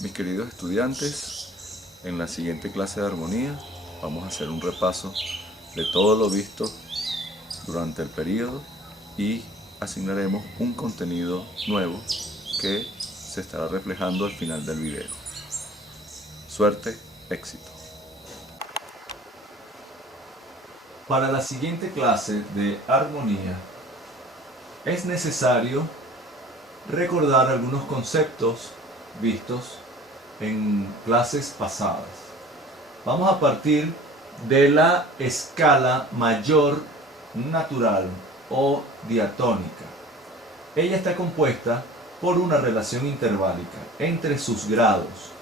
Mis queridos estudiantes, en la siguiente clase de armonía vamos a hacer un repaso de todo lo visto durante el periodo y asignaremos un contenido nuevo que se estará reflejando al final del video. Suerte, éxito. Para la siguiente clase de armonía es necesario recordar algunos conceptos vistos en clases pasadas. Vamos a partir de la escala mayor natural o diatónica. Ella está compuesta por una relación interválica entre sus grados.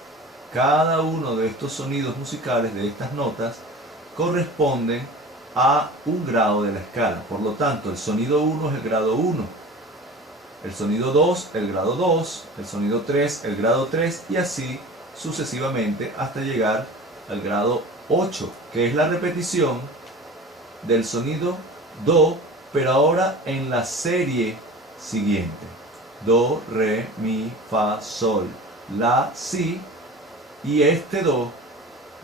Cada uno de estos sonidos musicales, de estas notas, corresponden a un grado de la escala. Por lo tanto, el sonido 1 es el grado 1, el sonido 2 el grado 2, el sonido 3 el grado 3 y así sucesivamente hasta llegar al grado 8, que es la repetición del sonido Do, pero ahora en la serie siguiente. Do, Re, Mi, Fa, Sol, La, Si, y este Do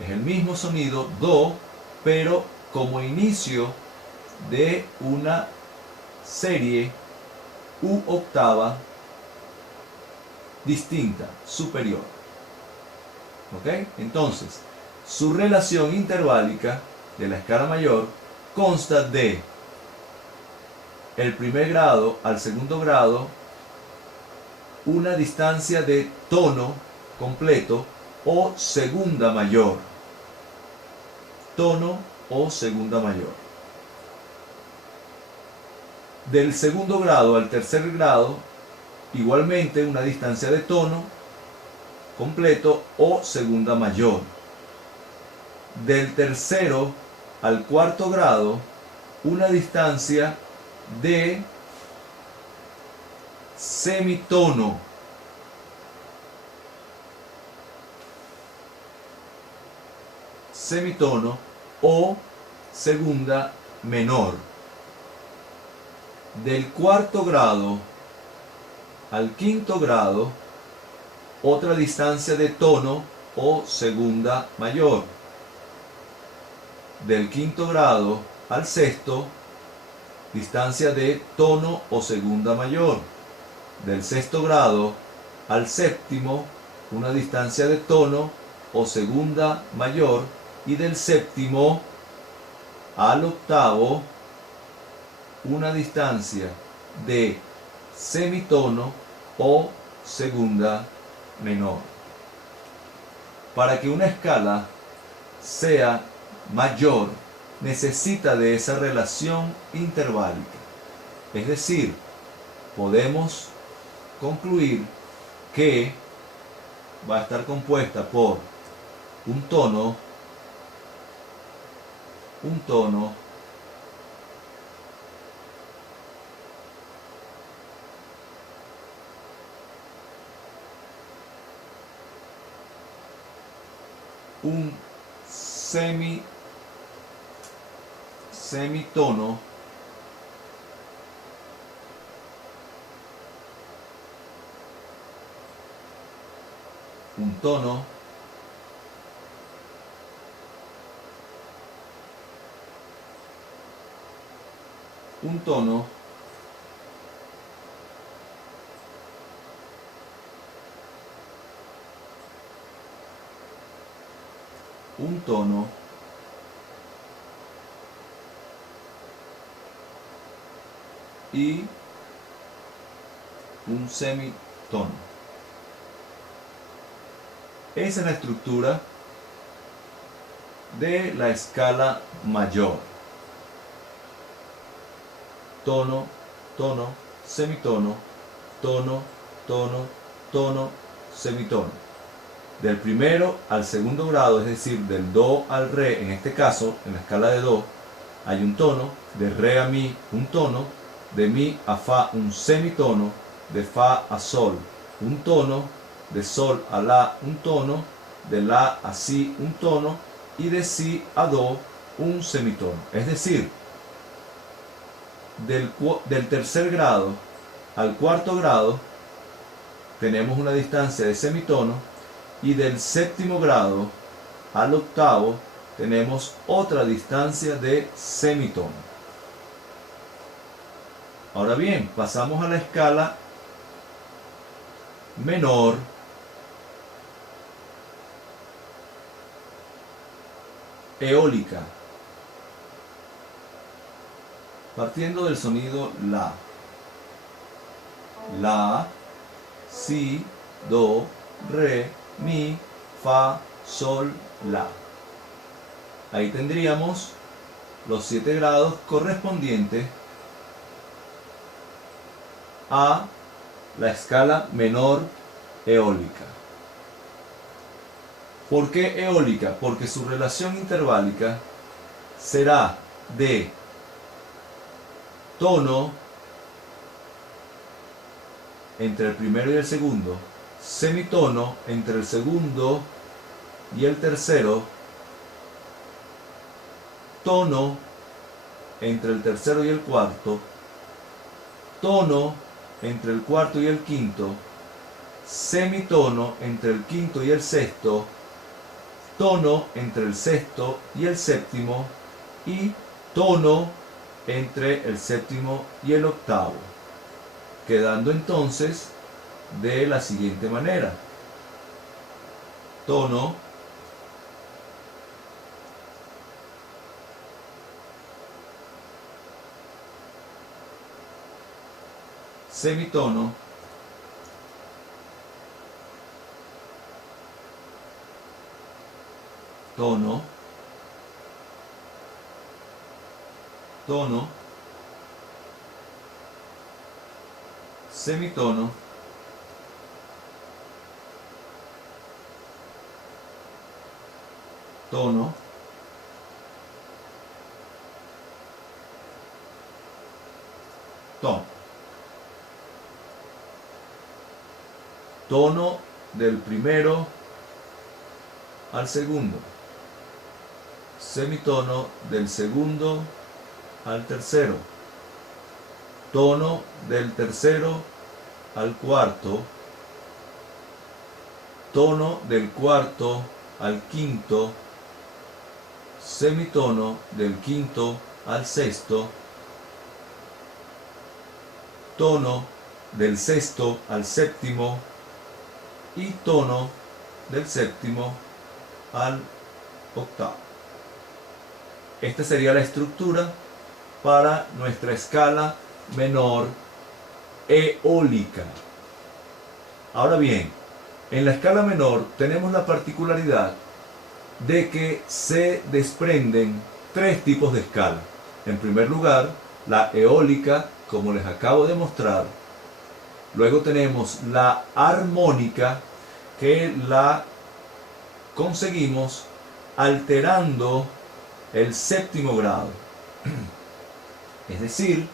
es el mismo sonido Do, pero como inicio de una serie u octava distinta, superior. ¿Ok? Entonces, su relación interválica de la escala mayor consta de el primer grado al segundo grado, una distancia de tono completo o segunda mayor. Tono o segunda mayor. Del segundo grado al tercer grado, igualmente una distancia de tono completo o segunda mayor. Del tercero al cuarto grado, una distancia de semitono. Semitono o segunda menor. Del cuarto grado al quinto grado, otra distancia de tono o segunda mayor. Del quinto grado al sexto, distancia de tono o segunda mayor. Del sexto grado al séptimo, una distancia de tono o segunda mayor. Y del séptimo al octavo, una distancia de semitono o segunda menor. Para que una escala sea mayor, necesita de esa relación interválica. Es decir, podemos concluir que va a estar compuesta por un tono, un tono, un semitono, un tono, un tono, un tono, y un semitono. Esa es la estructura de la escala mayor. Tono, tono, semitono, tono, tono, tono, semitono. Del primero al segundo grado, es decir, del Do al Re, en este caso, en la escala de Do, hay un tono, de Re a Mi un tono, de Mi a Fa un semitono, de Fa a Sol un tono, de Sol a La un tono, de La a Si un tono y de Si a Do un semitono. Es decir, del tercer grado al cuarto grado tenemos una distancia de semitono y del séptimo grado al octavo tenemos otra distancia de semitono. Ahora bien, pasamos a la escala menor, eólica, partiendo del sonido la. La, si, do, re, mi, fa, sol, la. Ahí tendríamos los 7 grados correspondientes a la escala menor eólica. ¿Por qué eólica? Porque su relación interválica será de tono entre el primero y el segundo, semitono entre el segundo y el tercero, tono entre el tercero y el cuarto, tono entre el cuarto y el quinto, semitono entre el quinto y el sexto, tono entre el sexto y el séptimo y tono entre el séptimo y el octavo, quedando entonces de la siguiente manera: tono, semitono, tono, tono, semitono, tono, tono. Tono del primero al segundo, semitono del segundo al tercero, tono del tercero al cuarto, tono del cuarto al quinto, semitono del quinto al sexto, tono del sexto al séptimo y tono del séptimo al octavo. Esta sería la estructura para nuestra escala menor eólica. Ahora bien, en la escala menor tenemos la particularidad de que se desprenden 3 tipos de escala. En primer lugar, la eólica, como les acabo de mostrar. Luego tenemos la armónica, que la conseguimos alterando el séptimo grado. Es decir,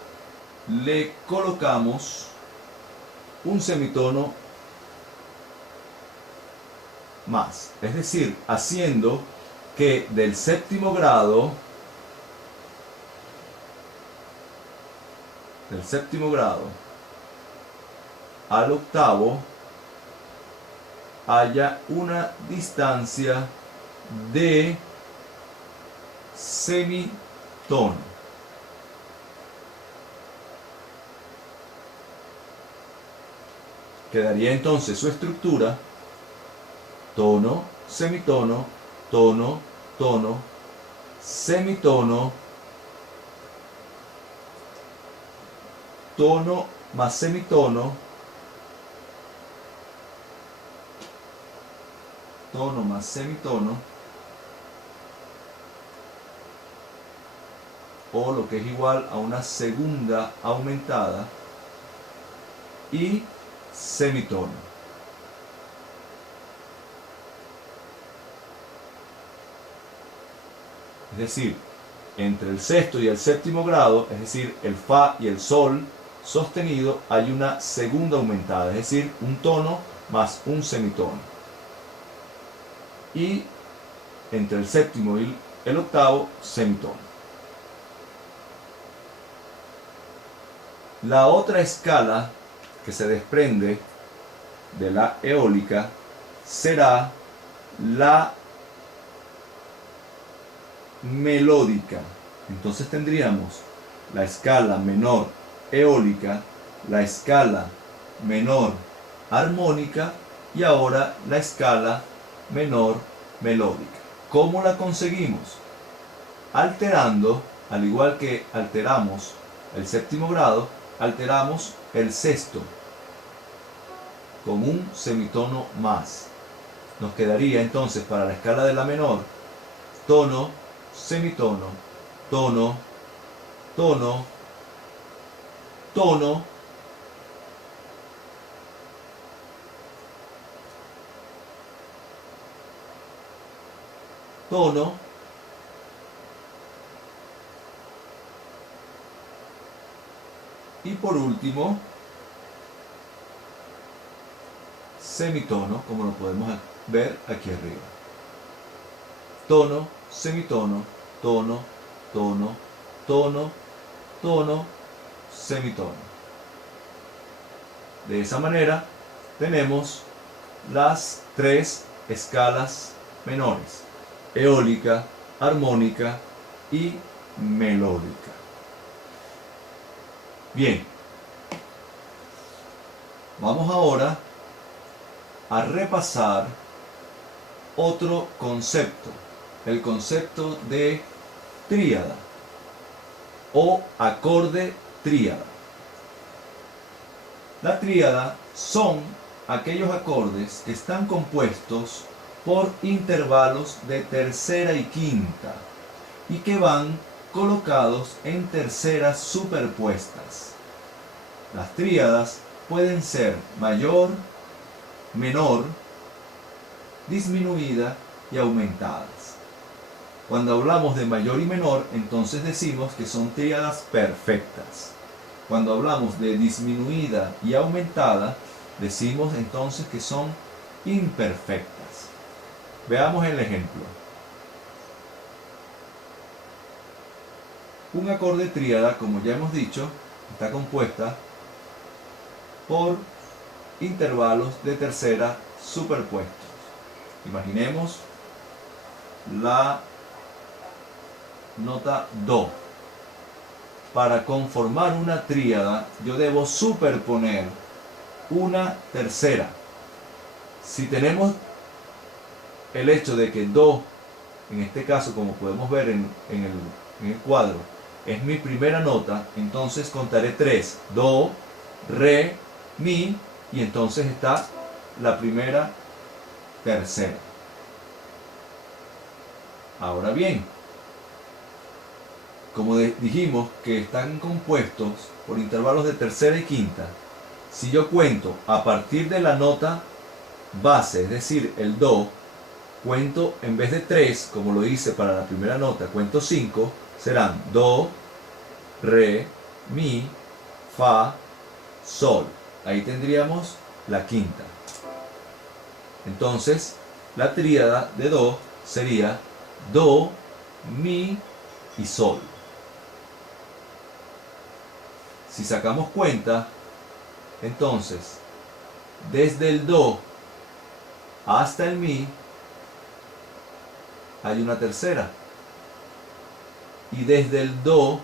le colocamos un semitono más. Es decir, haciendo que del séptimo grado al octavo haya una distancia de semitono. Quedaría entonces su estructura: tono, semitono, tono, tono, semitono, tono más semitono, tono más semitono, o lo que es igual a una segunda aumentada, y semitono. Es decir, entre el sexto y el séptimo grado, es decir, el fa y el sol sostenido, hay una segunda aumentada, es decir, un tono más un semitono. Y entre el séptimo y el octavo, semitono. La otra escala que se desprende de la eólica será la melódica. Entonces tendríamos la escala menor eólica, la escala menor armónica y ahora la escala menor melódica. ¿Cómo la conseguimos? Alterando, al igual que alteramos el séptimo grado, alteramos el sexto con un semitono más. Nos quedaría entonces para la escala de la menor tono, semitono, tono, tono, tono, tono, y por último semitono, como lo podemos ver aquí arriba. Tono, semitono, tono, tono, tono, tono, semitono. De esa manera tenemos las tres escalas menores: eólica, armónica y melódica. Bien, vamos ahora a repasar otro concepto, el concepto de tríada o acorde tríada. La tríada son aquellos acordes que están compuestos por intervalos de tercera y quinta y que van colocados en terceras superpuestas. Las tríadas pueden ser mayor, menor, disminuida y aumentadas. Cuando hablamos de mayor y menor, entonces decimos que son tríadas perfectas. Cuando hablamos de disminuida y aumentada, decimos entonces que son imperfectas. Veamos el ejemplo. Un acorde tríada, como ya hemos dicho, está compuesta por intervalos de tercera superpuestos. Imaginemos la nota do. Para conformar una tríada, yo debo superponer una tercera. Si tenemos el hecho de que do, en este caso, como podemos ver en el cuadro, es mi primera nota, entonces contaré 3: do, re, mi, y entonces está la primera tercera. Ahora bien, como dijimos que están compuestos por intervalos de tercera y quinta, si yo cuento a partir de la nota base, es decir, el do, cuento en vez de 3, como lo hice para la primera nota, cuento 5, serán do, re, mi, fa, sol. Ahí tendríamos la quinta. Entonces, la tríada de do sería do, mi y sol. Si sacamos cuenta, entonces, desde el do hasta el mi hay una tercera. Y desde el do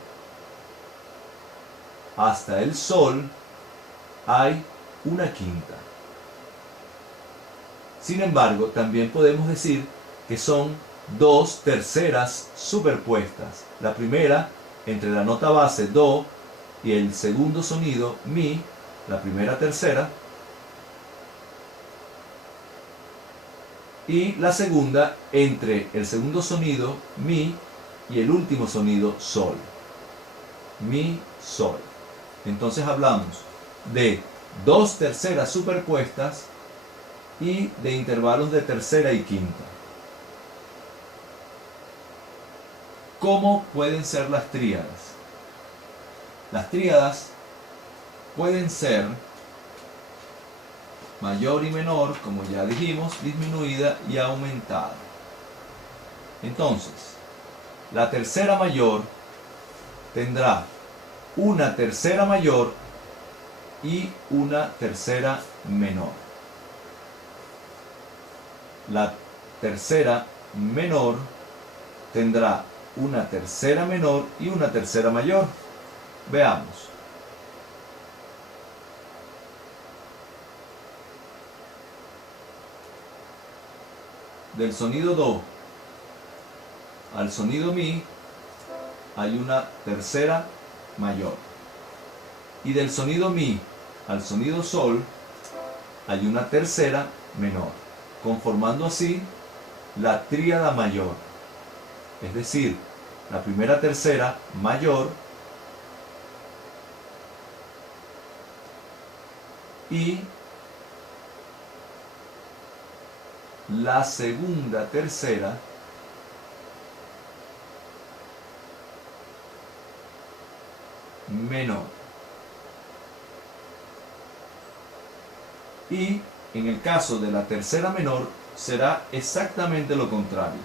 hasta el sol hay una quinta. Sin embargo, también podemos decir que son dos terceras superpuestas. La primera entre la nota base do y el segundo sonido mi, la primera tercera, y la segunda entre el segundo sonido mi y el último sonido sol. Mi, sol. Entonces hablamos de dos terceras superpuestas y de intervalos de tercera y quinta. ¿Cómo pueden ser las tríadas? Las tríadas pueden ser mayor y menor, como ya dijimos, disminuida y aumentada. Entonces, la tercera mayor tendrá una tercera mayor y una tercera menor. la tercera menor tendrá una tercera menor y una tercera mayor. Veamos. Del sonido do al sonido mi hay una tercera mayor. Y del sonido mi al sonido sol hay una tercera menor, conformando así la tríada mayor. Es decir, la primera tercera mayor y la segunda tercera menor. Y en el caso de la tercera menor será exactamente lo contrario.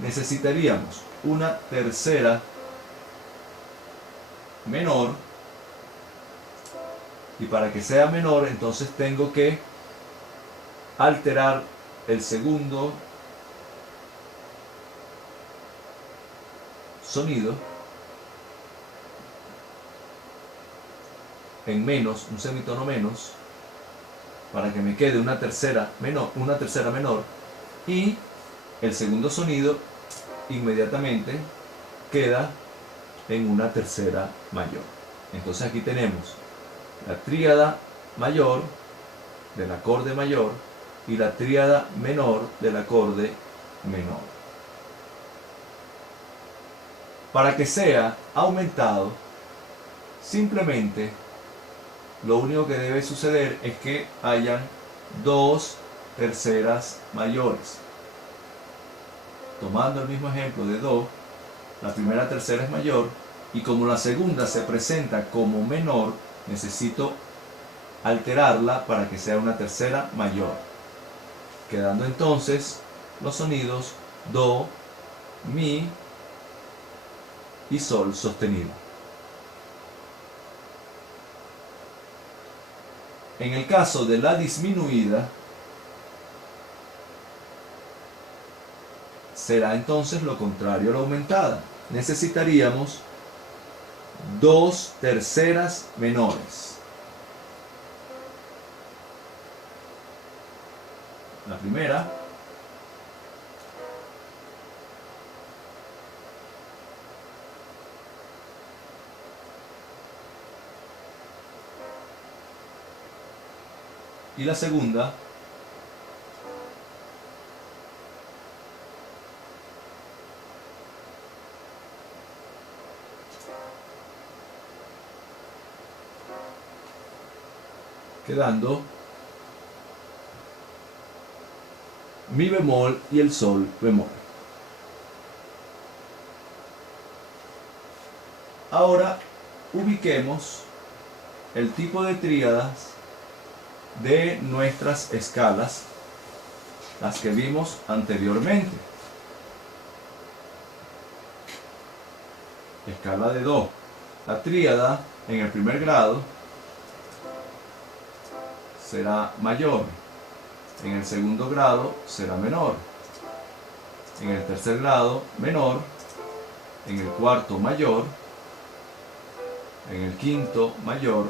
Necesitaríamos una tercera menor, y para que sea menor entonces tengo que alterar el segundo sonido en menos, un semitono menos, para que me quede una tercera menor, y el segundo sonido inmediatamente queda en una tercera mayor. Entonces aquí tenemos la tríada mayor del acorde mayor y la tríada menor del acorde menor. Para que sea aumentado, simplemente lo único que debe suceder es que hayan dos terceras mayores. Tomando el mismo ejemplo de do, la primera tercera es mayor, y como la segunda se presenta como menor, necesito alterarla para que sea una tercera mayor, quedando entonces los sonidos do, mi y sol sostenido. En el caso de la disminuida, será entonces lo contrario a la aumentada. Necesitaríamos dos terceras menores. La primera, y la segunda, quedando mi bemol y el sol bemol. Ahora ubiquemos el tipo de tríadas de nuestras escalas, las que vimos anteriormente. Escala de do. La tríada en el primer grado será mayor, en el segundo grado será menor, en el tercer grado menor, en el cuarto mayor, en el quinto mayor,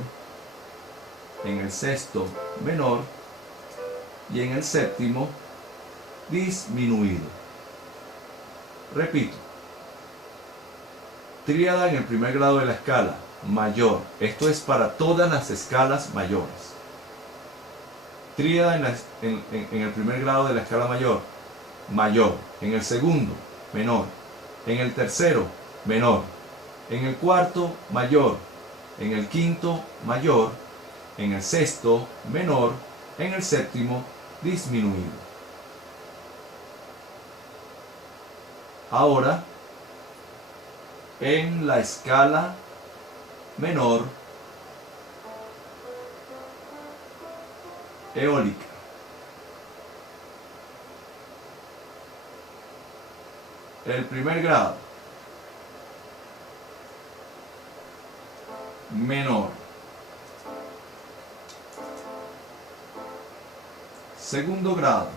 en el sexto menor y en el séptimo disminuido. Repito, tríada en el primer grado de la escala, mayor. Esto es para todas las escalas mayores. Tríada en el primer grado de la escala mayor, mayor. En el segundo, menor. En el tercero, menor. En el cuarto, mayor. En el quinto, mayor. En el sexto, menor. En el séptimo, disminuido. Ahora, en la escala menor eólica, el primer grado menor, segundo grado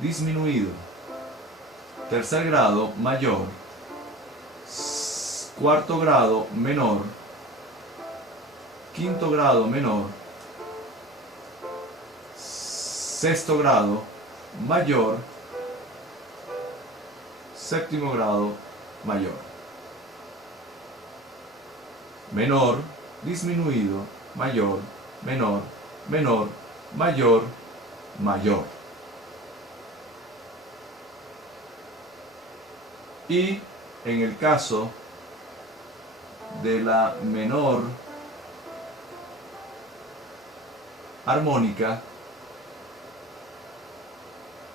disminuido, tercer grado mayor, cuarto grado menor, quinto grado menor, sexto grado mayor, séptimo grado mayor. Menor, disminuido, mayor, menor, menor, mayor, mayor. Y en el caso de la menor armónica,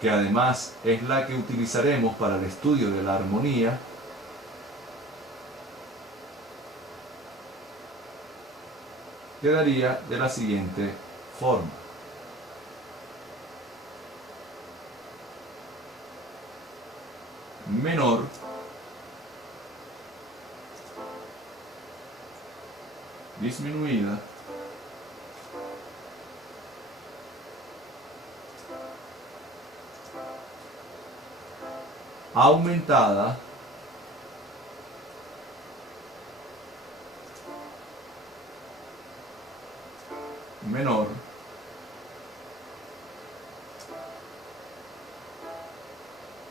que además es la que utilizaremos para el estudio de la armonía, quedaría de la siguiente forma. Menor, disminuida, aumentada, menor,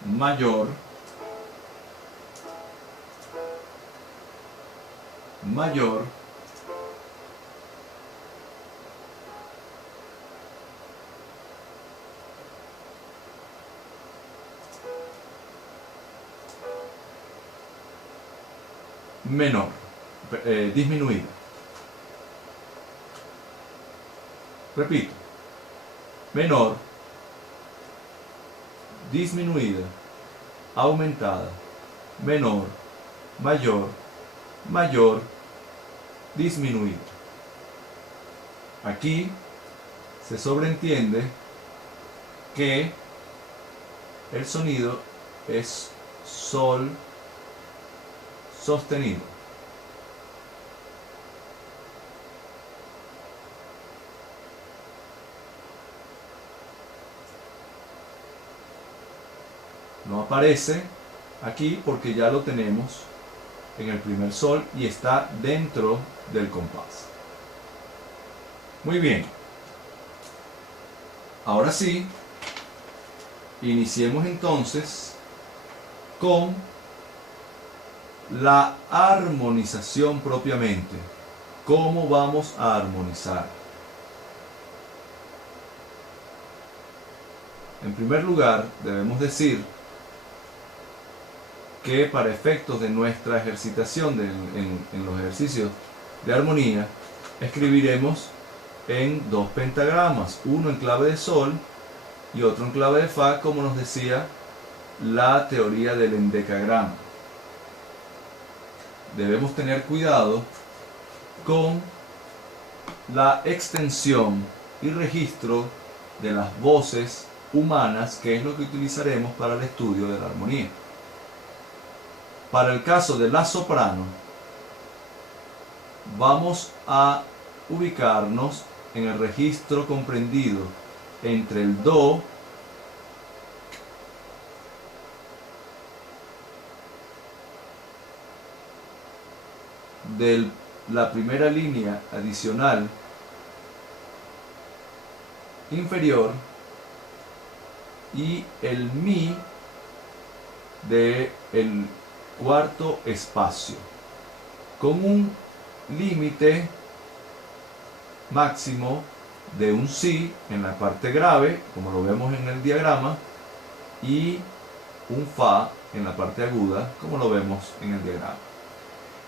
mayor, mayor, menor, disminuida. Repito, menor, disminuida, aumentada, menor, mayor, mayor, disminuida. Aquí se sobreentiende que el sonido es sol sostenido. No aparece aquí porque ya lo tenemos en el primer sol y está dentro del compás. Muy bien. Ahora sí, iniciemos entonces con la armonización propiamente. ¿Cómo vamos a armonizar? En primer lugar, debemos decir que para efectos de nuestra ejercitación en los ejercicios de armonía, escribiremos en dos pentagramas, uno en clave de sol y otro en clave de fa, como nos decía la teoría del endecagrama. Debemos tener cuidado con la extensión y registro de las voces humanas, que es lo que utilizaremos para el estudio de la armonía. Para el caso de la soprano, vamos a ubicarnos en el registro comprendido entre el do de la primera línea adicional inferior y el mi de el cuarto espacio, con un límite máximo de un si en la parte grave, como lo vemos en el diagrama, y un fa en la parte aguda, como lo vemos en el diagrama.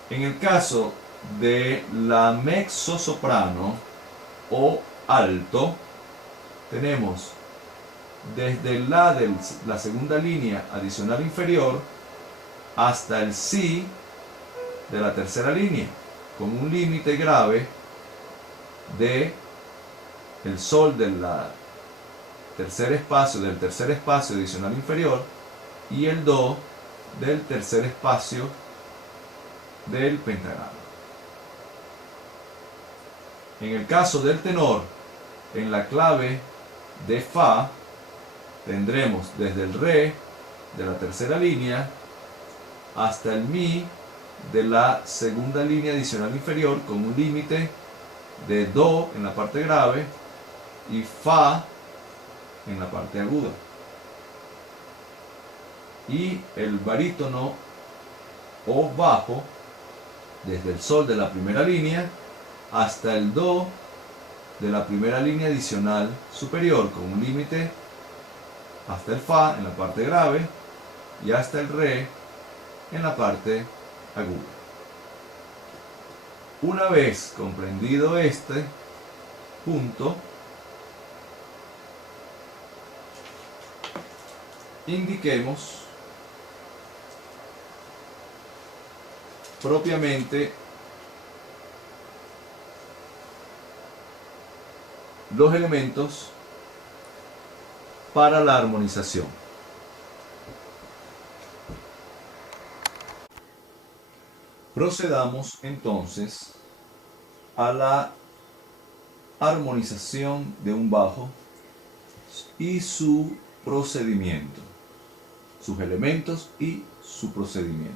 En el caso de la mezzosoprano o alto, tenemos desde la segunda línea adicional inferior hasta el si de la tercera línea, con un límite grave de el sol del tercer espacio adicional inferior y el do del tercer espacio del pentagrama. En el caso del tenor, en la clave de fa, tendremos desde el re de la tercera línea hasta el mi de la segunda línea adicional inferior, con un límite de do en la parte grave y fa en la parte aguda. Y el barítono o bajo desde el sol de la primera línea hasta el do de la primera línea adicional superior, con un límite hasta el fa en la parte grave y hasta el re en la parte aguda. Una vez comprendido este punto, indiquemos propiamente los elementos para la armonización. Procedamos entonces a la armonización de un bajo y su procedimiento, sus elementos y su procedimiento.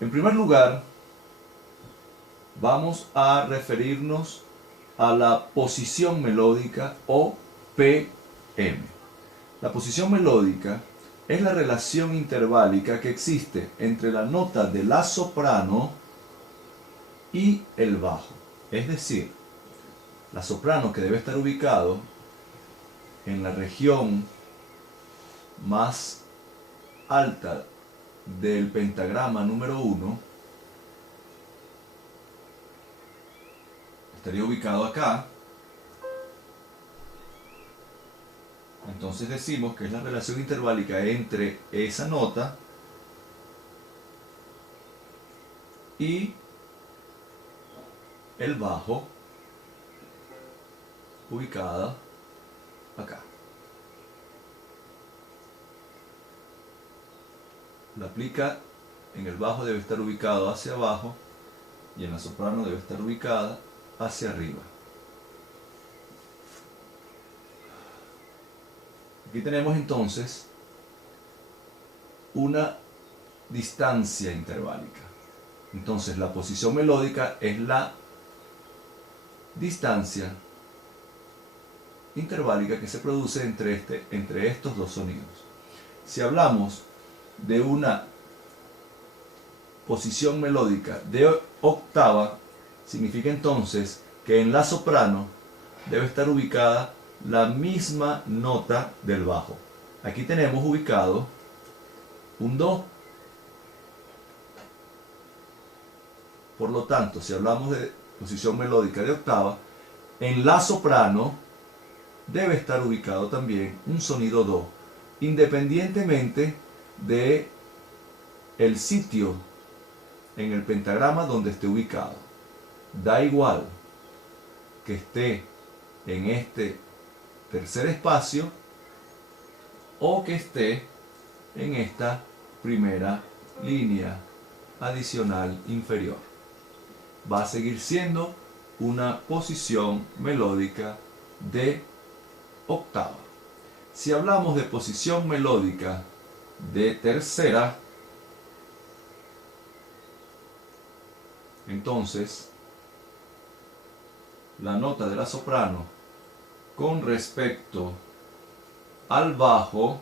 En primer lugar, vamos a referirnos a la posición melódica o PM. La posición melódica es la relación interválica que existe entre la nota de la soprano y el bajo. Es decir, la soprano, que debe estar ubicado en la región más alta del pentagrama número 1, estaría ubicado acá. Entonces decimos que es la relación interválica entre esa nota y el bajo, ubicada acá. La plica en el bajo debe estar ubicado hacia abajo y en la soprano debe estar ubicada hacia arriba. Aquí tenemos entonces una distancia interválica. Entonces la posición melódica es la distancia interválica que se produce entre estos dos sonidos. Si hablamos de una posición melódica de octava, significa entonces que en la soprano debe estar ubicada la misma nota del bajo. Aquí tenemos ubicado un do. Por lo tanto, si hablamos de posición melódica de octava, en la soprano debe estar ubicado también un sonido do, independientemente de el sitio en el pentagrama donde esté ubicado. Da igual que esté en este tercer espacio o que esté en esta primera línea adicional inferior. Va a seguir siendo una posición melódica de octava. Si hablamos de posición melódica de tercera, entonces la nota de la soprano con respecto al bajo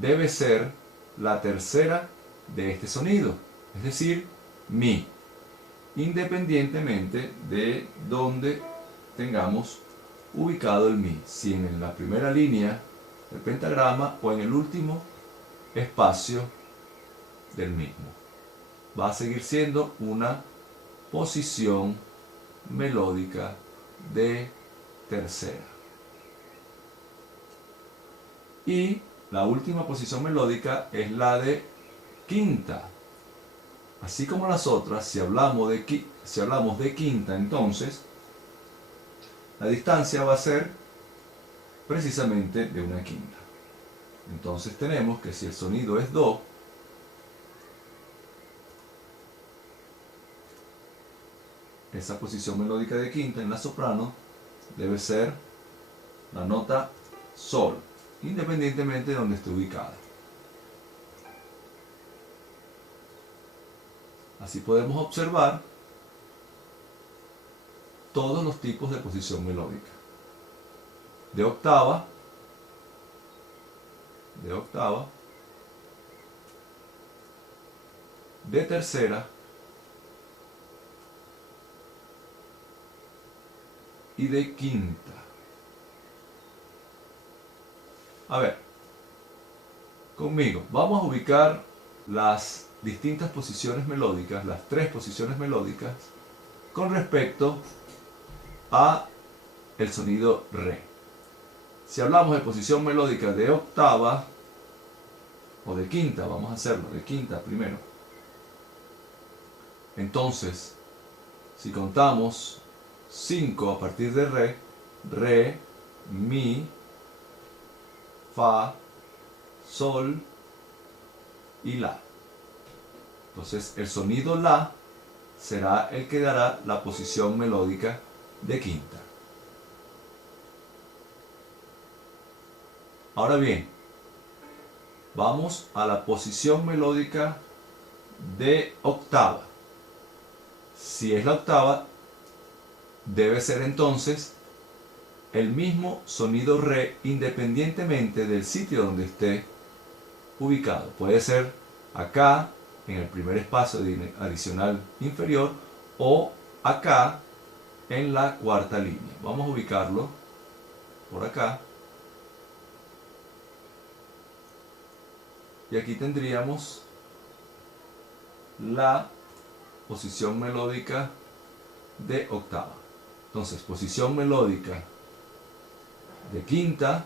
debe ser la tercera de este sonido, es decir, mi, independientemente de donde tengamos ubicado el mi, si en la primera línea del pentagrama o en el último espacio del mismo. Va a seguir siendo una posición melódica de tercera. Y la última posición melódica es la de quinta. Así como las otras, si hablamos de quinta, entonces la distancia va a ser precisamente de una quinta. Entonces tenemos que si el sonido es do, esa posición melódica de quinta en la soprano debe ser la nota sol, independientemente de donde esté ubicada. Así podemos observar todos los tipos de posición melódica. De octava, de tercera y de quinta. A ver, conmigo, vamos a ubicar las distintas posiciones melódicas, las tres posiciones melódicas, con respecto a el sonido re. Si hablamos de posición melódica de octava o de quinta, vamos a hacerlo de quinta primero. Entonces, si contamos 5 a partir de re, mi, fa, sol y la. Entonces el sonido la será el que dará la posición melódica de quinta. Ahora bien, vamos a la posición melódica de octava. Si es la octava, debe ser entonces el mismo sonido re independientemente del sitio donde esté ubicado. Puede ser acá, en el primer espacio adicional inferior, o acá, en la cuarta línea. Vamos a ubicarlo por acá. Y aquí tendríamos la posición melódica de octava. Entonces, posición melódica de quinta,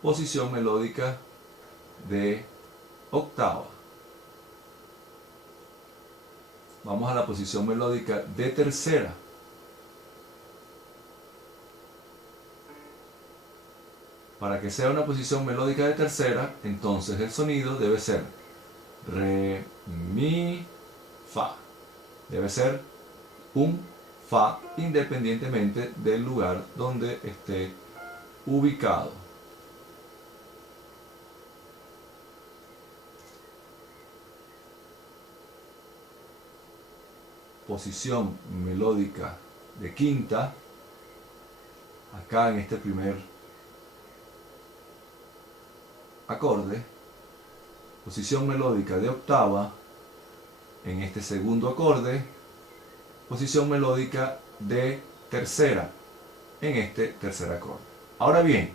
posición melódica de octava. Vamos a la posición melódica de tercera. Para que sea una posición melódica de tercera, entonces el sonido debe ser re, mi, fa. Debe ser un fa independientemente del lugar donde esté ubicado. Posición melódica de quinta, acá en este primer acorde. Posición melódica de octava en este segundo acorde. Posición melódica de tercera en este tercer acorde. Ahora bien,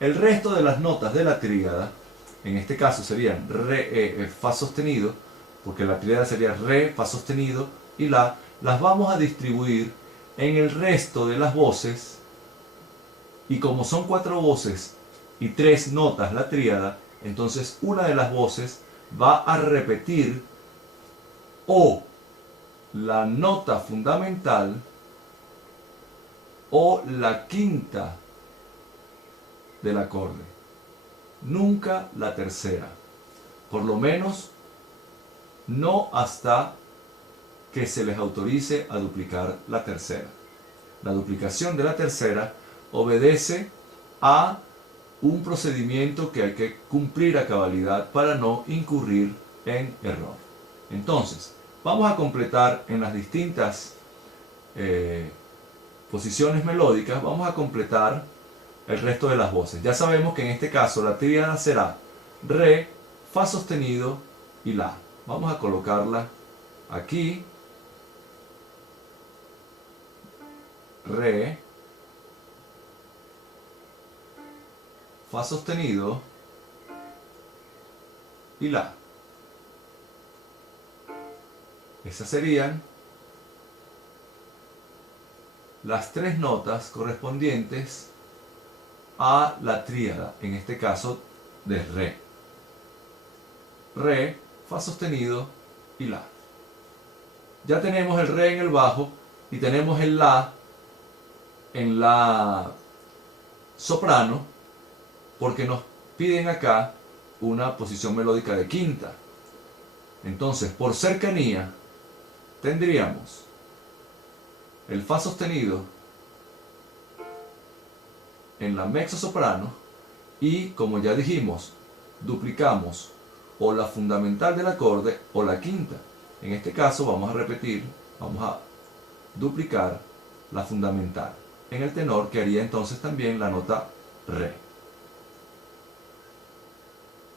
el resto de las notas de la tríada, en este caso serían re, fa sostenido, porque la tríada sería re, fa sostenido y la, las vamos a distribuir en el resto de las voces, y como son 4 voces y 3 notas la tríada, entonces una de las voces va a repetir o la nota fundamental o la quinta del acorde, nunca la tercera, por lo menos no hasta que se les autorice a duplicar la tercera. La duplicación de la tercera obedece a un procedimiento que hay que cumplir a cabalidad para no incurrir en error. Entonces, vamos a completar en las distintas posiciones melódicas, vamos a completar el resto de las voces. Ya sabemos que en este caso la tríada será re, fa sostenido y la. Vamos a colocarla aquí. Re, fa sostenido y la. Esas serían las 3 notas correspondientes a la tríada, en este caso de re. Re, fa sostenido y la. Ya tenemos el re en el bajo y tenemos el la en la soprano, porque nos piden acá una posición melódica de quinta. Entonces, por cercanía, tendríamos el fa sostenido en la mezzosoprano y, como ya dijimos, duplicamos o la fundamental del acorde o la quinta. En este caso vamos a repetir, vamos a duplicar la fundamental en el tenor, que haría entonces también la nota re.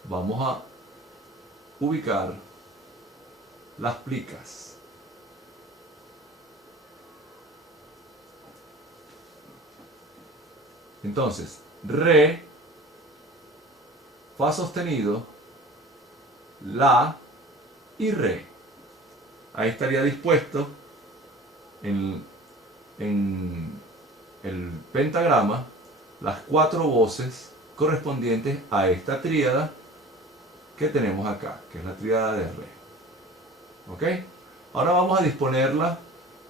Vamos a ubicar las plicas. Entonces, re, fa sostenido, la y re. Ahí estaría dispuesto en el pentagrama las 4 voces correspondientes a esta tríada que tenemos acá, que es la tríada de re. ¿Ok? Ahora vamos a disponerla,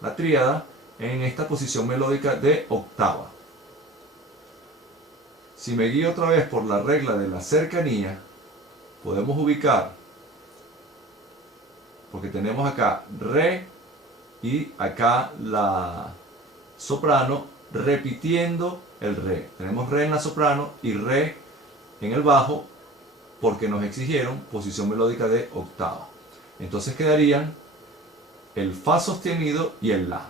la tríada, en esta posición melódica de octava. Si me guío otra vez por la regla de la cercanía, podemos ubicar, porque tenemos acá re y acá la soprano repitiendo el re. Tenemos re en la soprano y re en el bajo, porque nos exigieron posición melódica de octava. Entonces quedarían el fa sostenido y el la.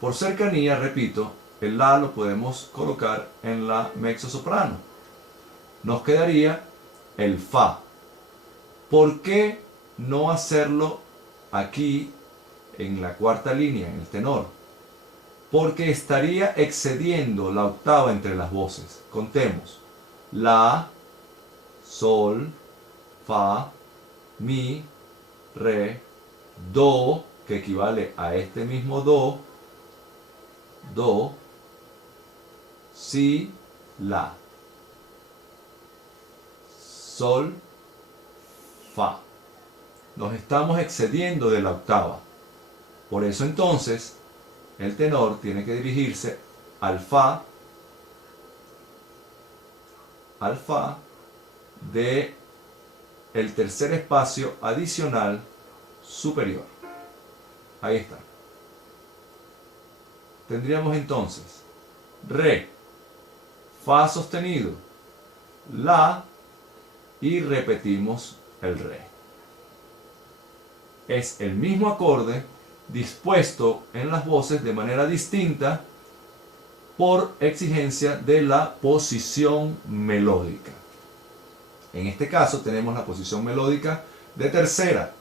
Por cercanía, repito, el la lo podemos colocar en la mezzosoprano. Nos quedaría el fa. ¿Por qué no hacerlo aquí en la cuarta línea, en el tenor? Porque estaría excediendo la octava entre las voces. Contemos: la, sol, fa, mi, re, do, que equivale a este mismo do, si, la, sol, fa. Nos estamos excediendo de la octava. Por eso entonces el tenor tiene que dirigirse al fa de el tercer espacio adicional superior. Ahí está. Tendríamos entonces re, fa sostenido, la y repetimos el re. Es el mismo acorde dispuesto en las voces de manera distinta por exigencia de la posición melódica. En este caso tenemos la posición melódica de tercera.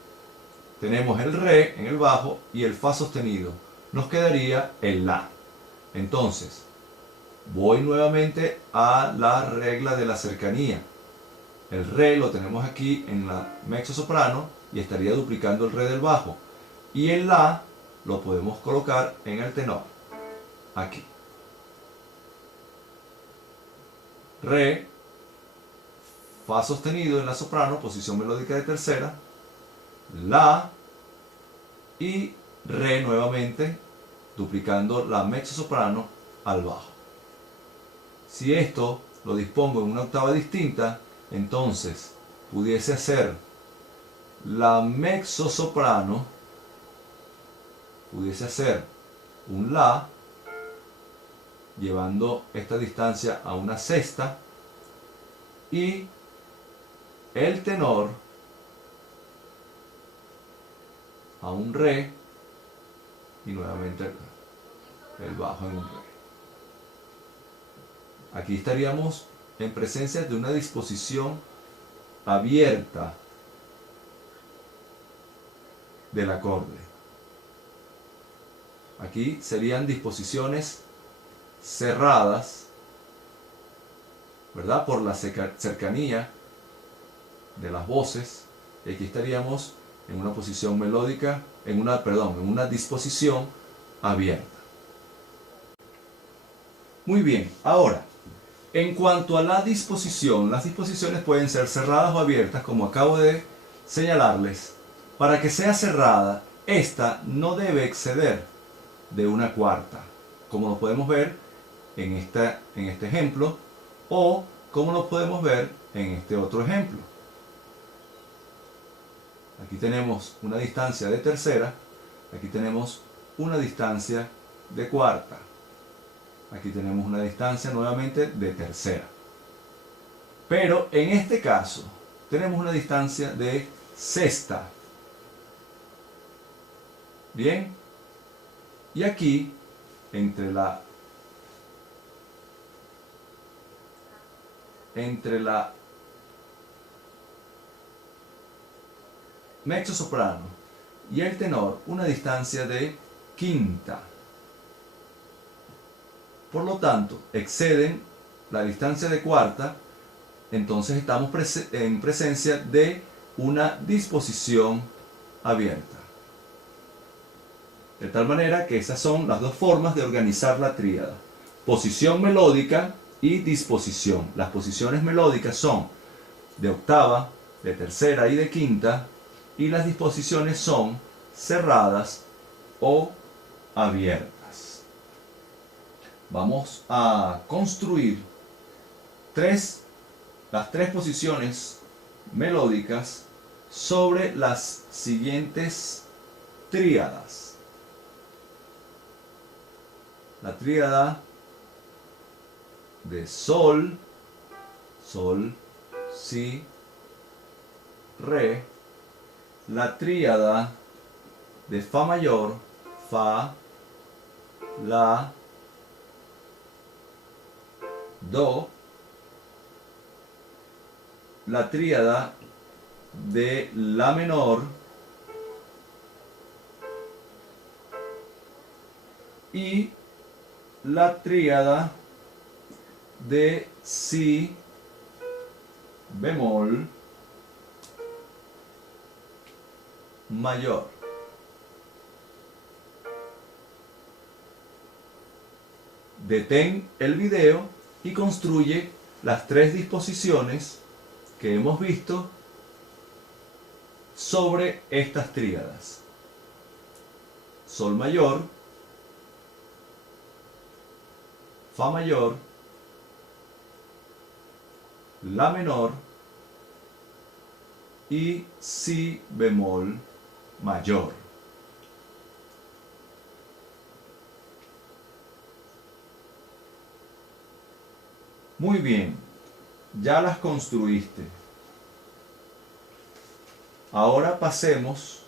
Tenemos el re en el bajo y el fa sostenido. Nos quedaría el la. Entonces, voy nuevamente a la regla de la cercanía. El re lo tenemos aquí en la mezzosoprano y estaría duplicando el re del bajo. Y el la lo podemos colocar en el tenor, aquí. Re, fa sostenido en la soprano, posición melódica de tercera, la y re nuevamente, duplicando la mezzosoprano al bajo. Si esto lo dispongo en una octava distinta, entonces pudiese hacer la mezzosoprano, pudiese hacer un la, llevando esta distancia a una sexta, y el tenor a un re y nuevamente el bajo en un re. Aquí estaríamos en presencia de una disposición abierta del acorde. Aquí serían disposiciones cerradas, ¿verdad? Por la cercanía de las voces. Y aquí estaríamos en una posición melódica, en una disposición abierta. Muy bien, ahora, en cuanto a la disposición, las disposiciones pueden ser cerradas o abiertas, como acabo de señalarles. Para que sea cerrada, esta no debe exceder de una cuarta, como lo podemos ver en este ejemplo, o como lo podemos ver en este otro ejemplo. Aquí tenemos una distancia de tercera, aquí tenemos una distancia de cuarta. Aquí tenemos una distancia nuevamente de tercera. Pero en este caso tenemos una distancia de sexta. Bien. Y aquí, entre la mezzosoprano y el tenor, una distancia de quinta. Por lo tanto, exceden la distancia de cuarta, entonces estamos en presencia de una disposición abierta. De tal manera que esas son las dos formas de organizar la tríada: posición melódica y disposición. Las posiciones melódicas son de octava, de tercera y de quinta, y las disposiciones son cerradas o abiertas. Vamos a construir las tres posiciones melódicas sobre las siguientes tríadas. La tríada de sol, sol, si, re. La tríada de fa mayor, fa, la, do. La tríada de la menor y la tríada de si bemol mayor. Detén el video y construye las tres disposiciones que hemos visto sobre estas tríadas: sol mayor, fa mayor, la menor y si bemol mayor. Muy bien, ya las construiste. Ahora pasemos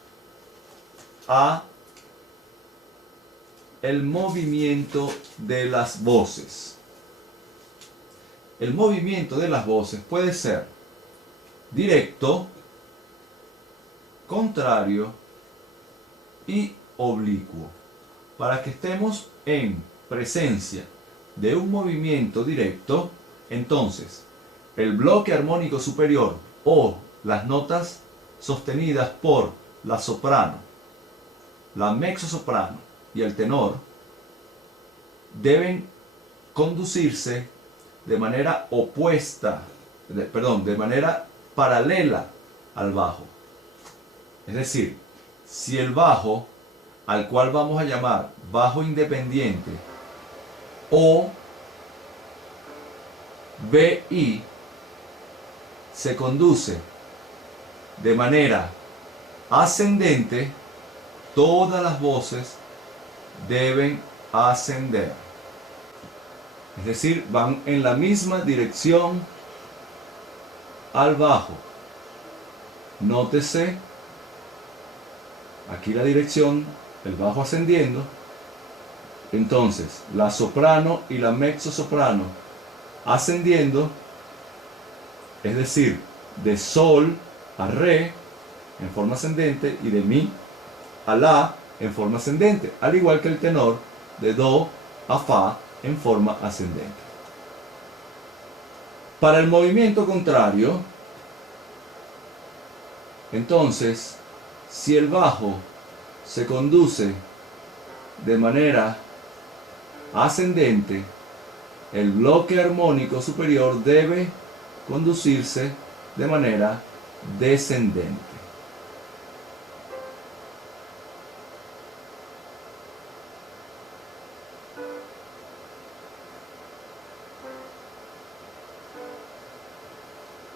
a el movimiento de las voces. El movimiento de las voces puede ser directo, contrario y oblicuo. Para que estemos en presencia de un movimiento directo, entonces el bloque armónico superior o las notas sostenidas por la soprano, la mezzosoprano y el tenor deben conducirse de manera opuesta, de manera paralela al bajo. Es decir, si el bajo, al cual vamos a llamar bajo independiente o BI, se conduce de manera ascendente, todas las voces deben ascender. Es decir, van en la misma dirección al bajo. Nótese aquí la dirección, el bajo ascendiendo. Entonces, la soprano y la mezzosoprano ascendiendo, es decir, de sol a re en forma ascendente y de mi a la en forma ascendente, al igual que el tenor de do a fa en forma ascendente. Para el movimiento contrario, entonces, si el bajo se conduce de manera ascendente, el bloque armónico superior debe conducirse de manera descendente.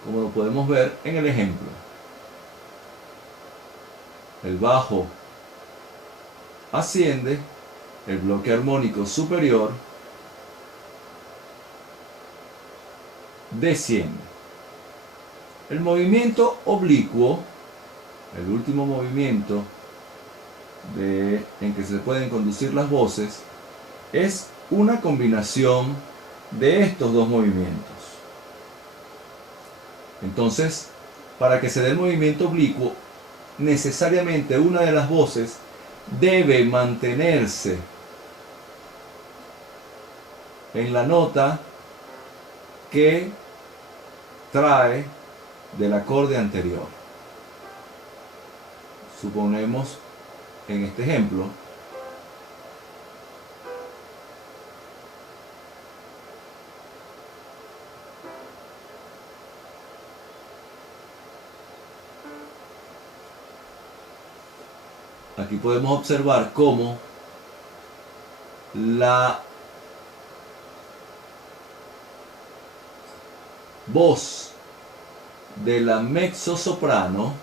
Como lo podemos ver en el ejemplo. El bajo asciende, el bloque armónico superior desciende. El movimiento oblicuo, el último movimiento en que se pueden conducir las voces, es una combinación de estos dos movimientos. Entonces, para que se dé el movimiento oblicuo, necesariamente una de las voces debe mantenerse en la nota que trae del acorde anterior. Suponemos en este ejemplo aquí podemos observar cómo la voz de la mezzosoprano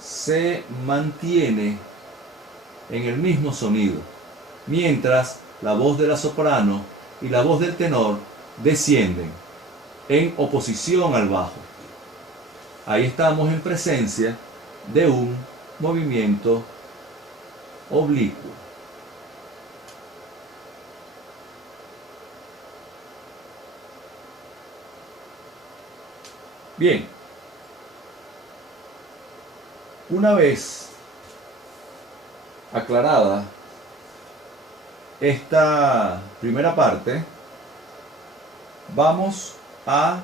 se mantiene en el mismo sonido, mientras la voz de la soprano y la voz del tenor descienden en oposición al bajo. Ahí estamos en presencia de un movimiento oblicuo. Bien, una vez aclarada esta primera parte, vamos a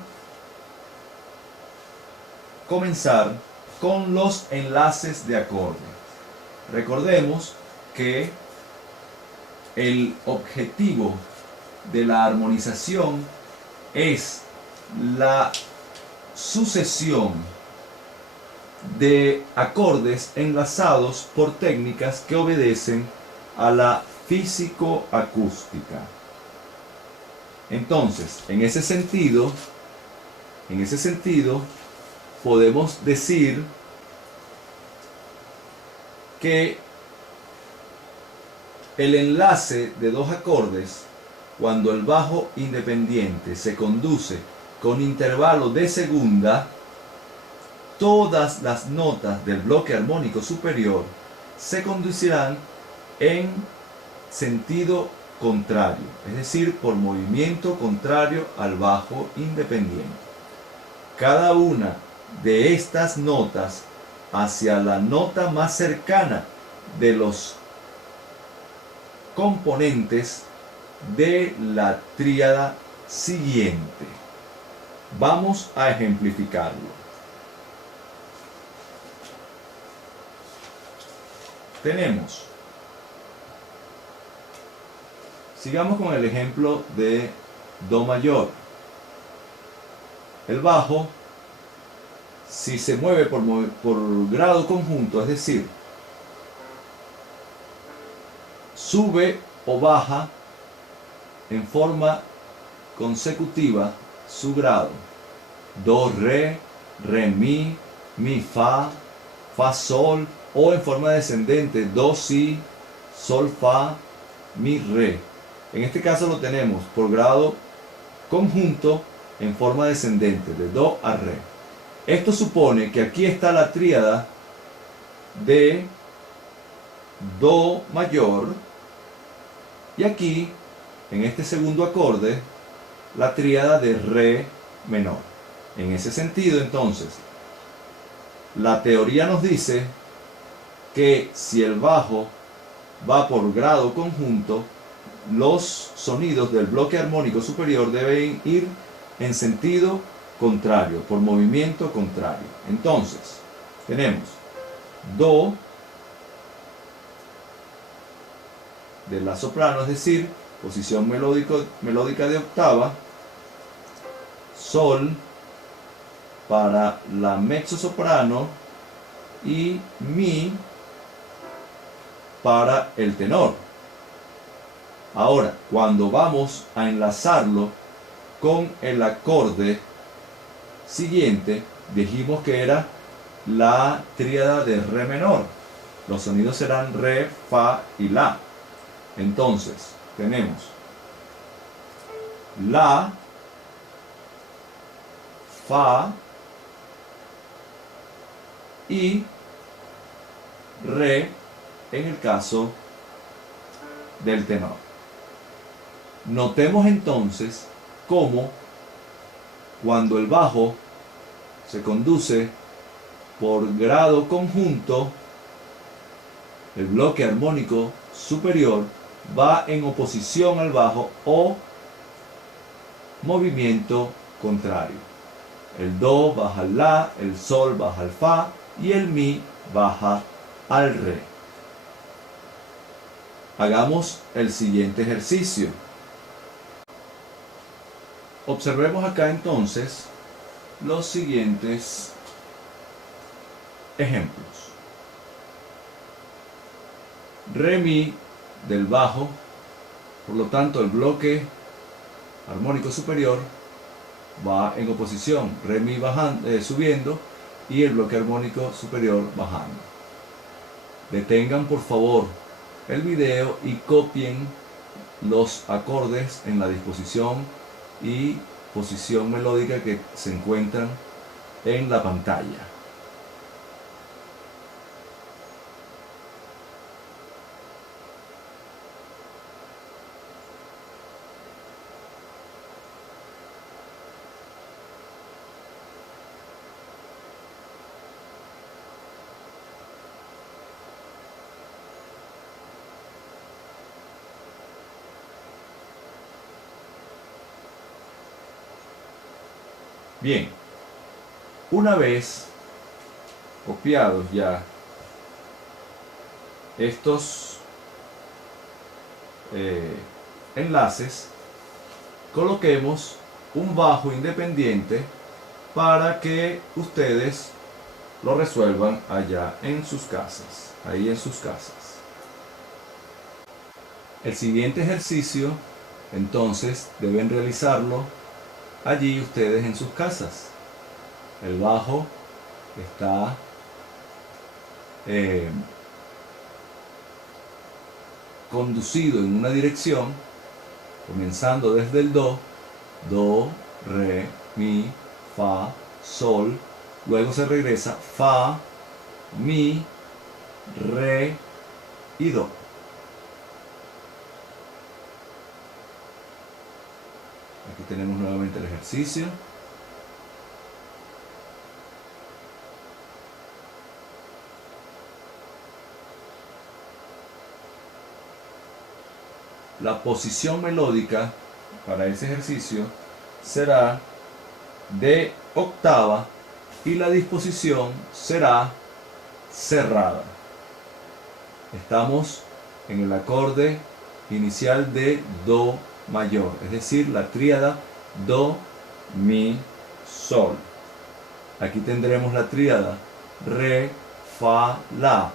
comenzar con los enlaces de acorde. Recordemos que el objetivo de la armonización es la sucesión de acordes enlazados por técnicas que obedecen a la físico-acústica. Entonces, en ese sentido, podemos decir que el enlace de dos acordes, cuando el bajo independiente se conduce con intervalo de segunda, todas las notas del bloque armónico superior se conducirán en sentido contrario, es decir, por movimiento contrario al bajo independiente. Cada una de estas notas hacia la nota más cercana de los componentes de la tríada siguiente. Vamos a ejemplificarlo. Tenemos, sigamos con el ejemplo de Do mayor. El bajo, si se mueve por grado conjunto, es decir, sube o baja en forma consecutiva su grado: do, re, mi, fa, sol, o en forma descendente: do, si, sol, fa, mi, re. En este caso lo tenemos por grado conjunto en forma descendente, de do a re. Esto supone que aquí está la tríada de do mayor y aquí, en este segundo acorde, la tríada de re menor. En ese sentido, entonces, la teoría nos dice que si el bajo va por grado conjunto, los sonidos del bloque armónico superior deben ir en sentido contrario, por movimiento contrario. Entonces, tenemos do de la soprano, es decir, posición melódica de octava, sol para la mezzosoprano y mi para el tenor. Ahora, cuando vamos a enlazarlo con el acorde siguiente, dijimos que era la tríada de re menor. Los sonidos serán re, fa y la. Entonces, tenemos la, fa y re en el caso del tenor. Notemos entonces cómo cuando el bajo se conduce por grado conjunto, el bloque armónico superior va en oposición al bajo o movimiento contrario. El do baja al la, el sol baja al fa y el mi baja al re. Hagamos el siguiente ejercicio. Observemos acá entonces los siguientes ejemplos. Re, mi del bajo, por lo tanto el bloque armónico superior va en oposición, re, mi bajando, subiendo y el bloque armónico superior bajando. Detengan por favor el video y copien los acordes en la disposición y posición melódica que se encuentran en la pantalla. Bien, una vez copiados ya estos enlaces, coloquemos un bajo independiente para que ustedes lo resuelvan allá en sus casas, ahí en sus casas. El siguiente ejercicio, entonces, deben realizarlo allí ustedes en sus casas. El bajo está conducido en una dirección, comenzando desde el do, re, mi, fa, sol, luego se regresa fa, mi, re y do. Aquí tenemos nuevamente el ejercicio. La posición melódica para ese ejercicio será de octava y la disposición será cerrada. Estamos en el acorde inicial de do mayor, es decir, la tríada do, mi, sol. Aquí tendremos la tríada re, fa, la.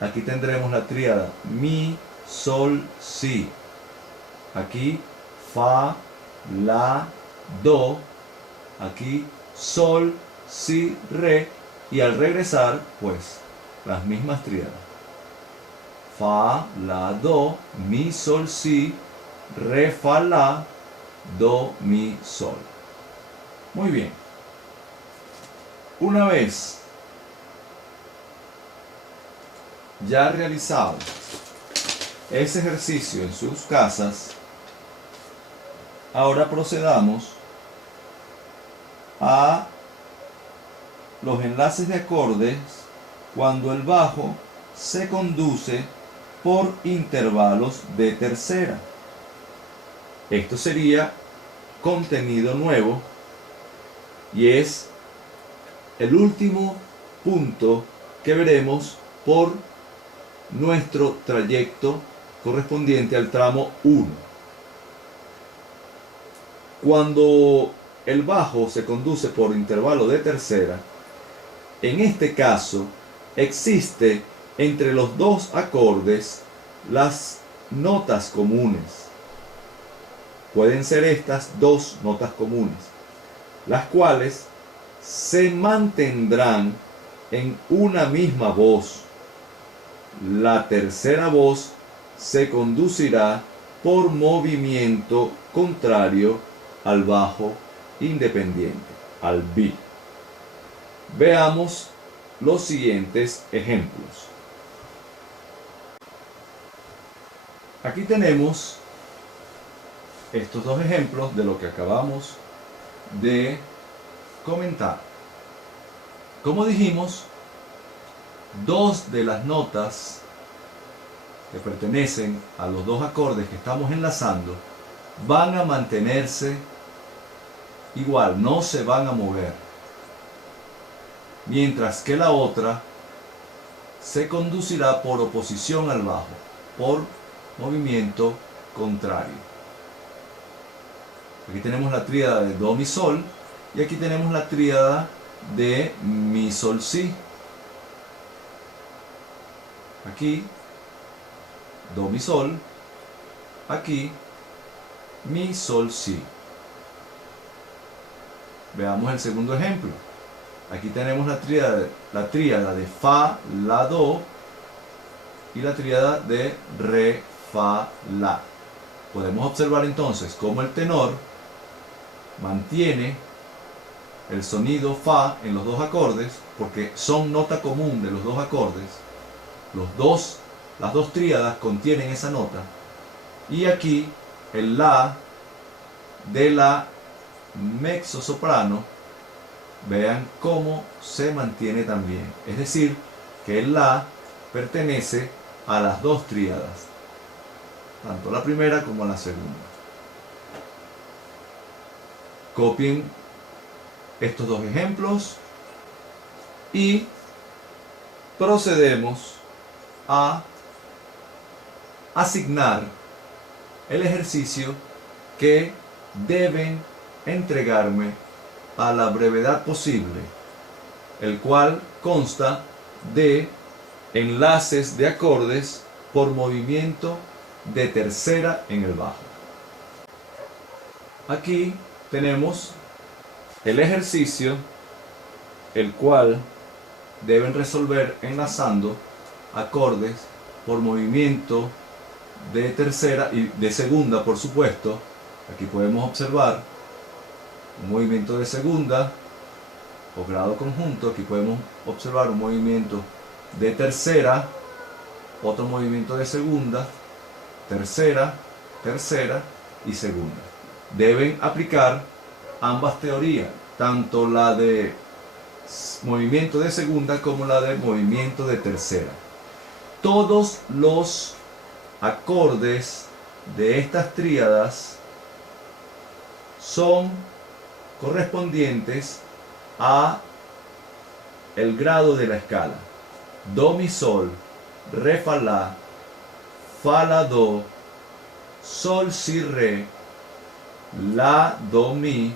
Aquí tendremos la tríada mi, sol, si. Aquí fa, la, do. Aquí sol, si, re. Y al regresar, pues, las mismas tríadas. Fa, la, do, mi, sol, si, re, fa, la, do, mi, sol. Muy bien. Una vez ya realizado ese ejercicio en sus casas, ahora procedamos a los enlaces de acordes cuando el bajo se conduce por intervalos de tercera. Esto sería contenido nuevo y es el último punto que veremos por nuestro trayecto correspondiente al tramo 1. Cuando el bajo se conduce por intervalo de tercera, en este caso existe entre los dos acordes las notas comunes. Pueden ser estas dos notas comunes, las cuales se mantendrán en una misma voz. La tercera voz se conducirá por movimiento contrario al bajo independiente, al beat. Veamos los siguientes ejemplos. Aquí tenemos estos dos ejemplos de lo que acabamos de comentar. Como dijimos, dos de las notas que pertenecen a los dos acordes que estamos enlazando van a mantenerse igual, no se van a mover, mientras que la otra se conducirá por oposición al bajo, por movimiento contrario. Aquí tenemos la tríada de do, mi, sol, y aquí tenemos la tríada de mi, sol, si. Aquí do, mi, sol, aquí mi, sol, si. Veamos el segundo ejemplo. Aquí tenemos la tríada de fa, la, do y la tríada de re, fa, la. Podemos observar entonces cómo el tenor mantiene el sonido fa en los dos acordes, porque son nota común de los dos acordes. Las dos tríadas contienen esa nota. Y aquí el la de la mezzosoprano, vean cómo se mantiene también. Es decir, que el la pertenece a las dos tríadas, tanto la primera como la segunda. Copien estos dos ejemplos y procedemos a asignar el ejercicio que deben entregarme a la brevedad posible, el cual consta de enlaces de acordes por movimiento de tercera en el bajo. Aquí tenemos el ejercicio, el cual deben resolver enlazando acordes por movimiento de tercera y de segunda, por supuesto. Aquí podemos observar un movimiento de segunda o grado conjunto. Aquí podemos observar un movimiento de tercera, otro movimiento de segunda, tercera, tercera y segunda. Deben aplicar ambas teorías, tanto la de movimiento de segunda como la de movimiento de tercera. Todos los acordes de estas tríadas son correspondientes a el grado de la escala: do, mi, sol, re, fa, la, do, sol, si, re, la, do, mi,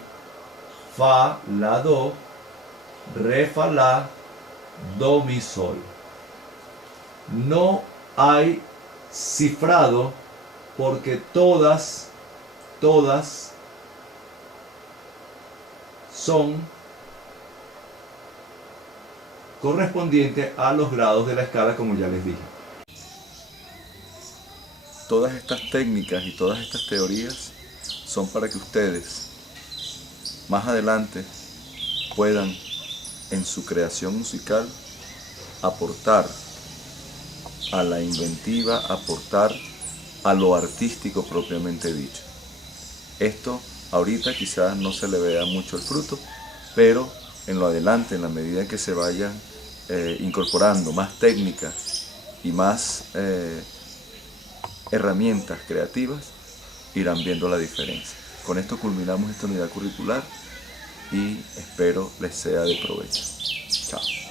fa, la, do, re, fa, la, do, mi, sol. No hay cifrado porque todas son correspondientes a los grados de la escala, como ya les dije. Todas estas técnicas y todas estas teorías son para que ustedes más adelante puedan en su creación musical aportar a la inventiva, aportar a lo artístico propiamente dicho. Esto ahorita quizás no se le vea mucho el fruto, pero en lo adelante, en la medida que se vayan incorporando más técnicas y más herramientas creativas, irán viendo la diferencia. Con esto culminamos esta unidad curricular y espero les sea de provecho. Chao.